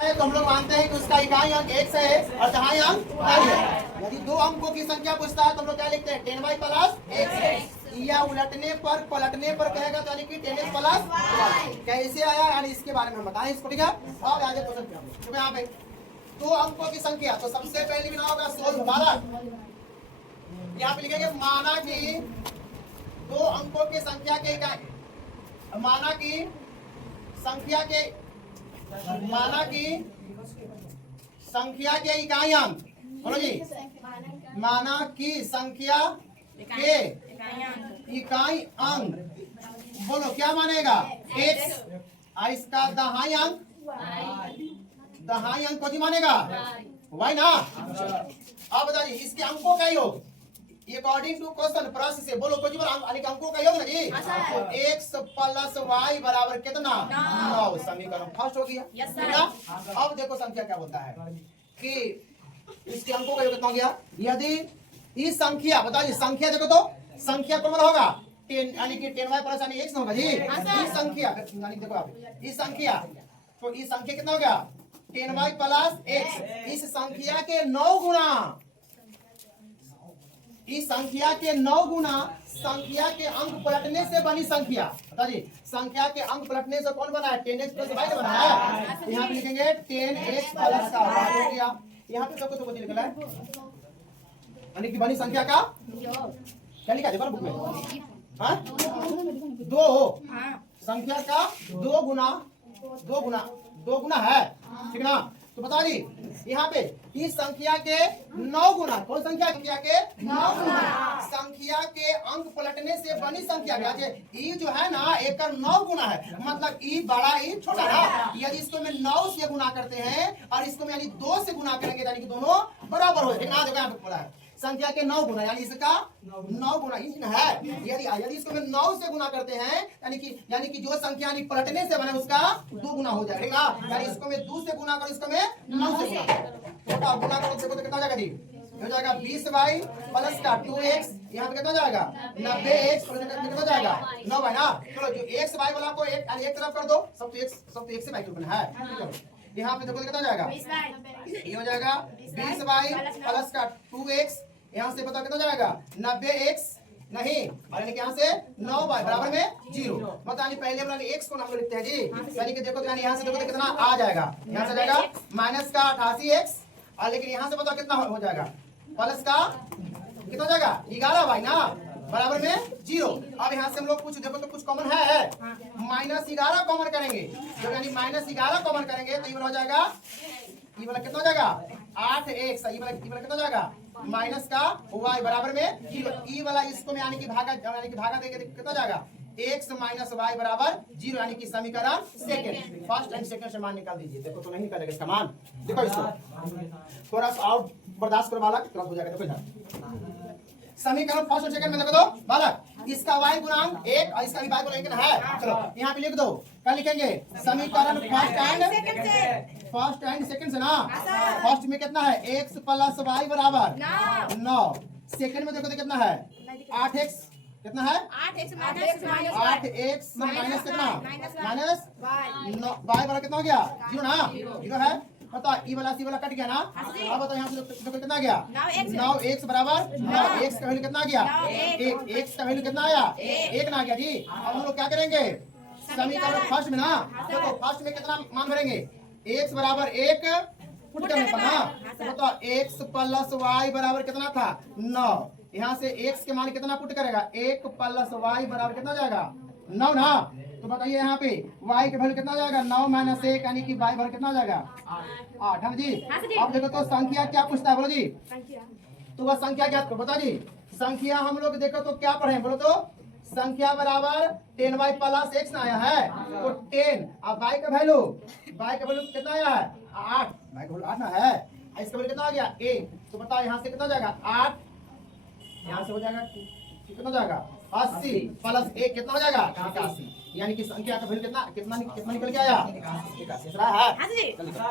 तो हम लोग मानते हैं कि उसका इकाई अंक x है और दहाई अंक y है। यदि दो अंकों की संख्या पूछता है तो हम लोग क्या लिखते हैं 10y प्लस x, या उलटने पर कहेगा तो यानी कि 10x प्लस y। कैसे आया यानी इसके बारे में हम बताएं इसको, ठीक है। और आगे क्वेश्चन क्या है, तो यहाँ पे दो अंकों की संख्या, तो सबसे पहले बिना होगा सोल्व हमारा। यहाँ पे लिखेंगे माना कि दो अंकों की संख्या के इकाई, माना कि संख्या के इकाई अंक, बोलो जी, माना कि संख्या के इकाई अंक, बोलो क्या मानेगा x, और इसका दहाई अंक कौन मानेगा y ना। अब बताइए इसके अंकों का योग अकॉर्डिंग टू क्वेश्चन प्रश्न से, बोलो कुछ अंकों का योग ना जी, तो x प्लस y बराबर कितना 9। समीकरण फर्स्ट हो गया। अब देखो संख्या क्या बोलता है कि इसके अंकों का योग कितना हो गया। यदि इस संख्या, बताइए संख्या देखो तो संख्या कॉमन होगा 10 यानी कि 10y प्लस यानी x होगा जी। इस संख्या यानी देखो आप इस संख्या, तो इस संख्या कितना हो गया 10y प्लस x। इस संख्या के 9 गुना, इस संख्या के 9 गुना संख्या के अंक पलटने से बनी संख्या। बताइए संख्या के अंक पलटने से कौन बना है 10x प्लस y बना है। यहाँ पे लिखेंगे 10x प्लस का y हो गया। यहाँ पे सबको तो लिखना है यानी कि बनी संख्या का क्या लिखा है बुक में, हाँ 2 संख्या का 2 गुना है, ठीक ना। तो बता दी यहाँ पे इस संख्या के 9 गुना, कौन संख्या के 9 गुना संख्या के अंक पलटने से बनी संख्या क्या है। ई जो है ना एक 9 गुना है, मतलब ई बड़ा ई छोटा ना। यदि इसको में 9 से गुना करते हैं और इसको में यानी 2 से गुना करेंगे यानी कि दोनों बराबर हो जाएगा। देखो यहाँ पे बोला है संख्या के 9 गुना, यानी इसका 9 गुना है। यदि इसको में 9 से गुना करते हैं यानी कि जो संख्या यानी पलटने से बने उसका 2 गुना हो जाएगा। यानी इसको में 2 से गुना करो, इसको में 9 से गुना गुना करो, देखो तो कितना हो जाएगा दी हो जाएगा 20y प्लस का 2x। यहाँ पे कितना जाएगा 90x कितना जाएगा 9y ना। चलो जो x y वाला को एक तरफ कर दो, सब तो x से y बना है। यहाँ पे देखो कितना जाएगा ये हो जाएगा 20y प्लस का 2x। यहाँ से पता कितना जाएगा 90x नहीं, और यानी कि यहाँ से 9y बराबर में 0। मतलब पहले वाला x को हम लिखते हैं जी, यानी कि देखो यहाँ से देखो तो कितना आ जाएगा, यहाँ से जाएगा माइनस का 88x, और लेकिन यहाँ से पता कितना हो जाएगा प्लस का कितना हो जाएगा 11y ना बराबर में 0। अब यहाँ से हम लोग कुछ देखो तो कुछ कॉमन है -11 कॉमन करेंगे, जब यानी -11 कॉमन करेंगे तो ये हो जाएगा, ये वाला कितना हो जाएगा 8x, ये वाला कितना हो जाएगा माइनस का y बराबर में 0। ई वाला इसको में यानी कि भागा देंगे कितना जाएगा x माइनस y बराबर 0, यानी कि समीकरण सेकंड, फर्स्ट एंड सेकंड से मान निकाल दीजिए। देखो तो नहीं निकालेगा इसका मान, देखो इसको थोड़ा सा और बर्दाश्त करो बालक, तुरंत हो जाएगा। देखो समीकरण फर्स्ट और सेकंड में देखो तो बालक इसका y गुणांक 1 और इसका भी y गुणांक है। चलो यहाँ पे लिख दो, क्या लिखेंगे समीकरण फर्स्ट एंड सेकंड से ना। फर्स्ट में कितना है x प्लस y बराबर 9। सेकंड में देखो तो कितना है 8x, कितना है 8x माइनस कितना माइनस y बराबर कितना हो गया 0 ना, 0 है। बताओ ई वाला सी वाला कट गया ना। अब बताओ यहाँ से देखो कितना गया 9x बराबर 9x का वैल्यू कितना गया 1, x का वैल्यू कितना आया 1 ना गया जी। अब हम लोग क्या करेंगे समीकरण फर्स्ट में ना, देखो फर्स्ट में कितना मान भरेंगे x बराबर 1 पुट करने पर ना, तो बताओ x प्लस y बराबर कितना था 9। यहाँ से x के मान कितना पुट करेगा 1 प्लस y बराबर कितना जाएगा 9 ना। तो बताइए यहाँ पे y का वैल्यू कितना जाएगा 9 माइनस 1, यानी कि y बराबर कितना जाएगा 8 है जी। अब देखो तो संख्या क्या पूछता है, बोलो जी तो वह संख्या क्या बता जी। संख्या हम लोग देखो तो क्या पढ़े, बोलो तो संख्या बराबर 10y प्लस x आया है, तो 10 अब y का वैल्यू कितना आया है 8, y का वैल्यू 8 ना है, इसका वैल्यू कितना आ गया 1। तो बताओ यहाँ से कितना जाएगा 8, यहाँ से हो जाएगा कितना जाएगा 80 प्लस 1 कितना हो जाएगा 81, यानी कि संख्या का वैल्यू कितना निकल के आया 81 है।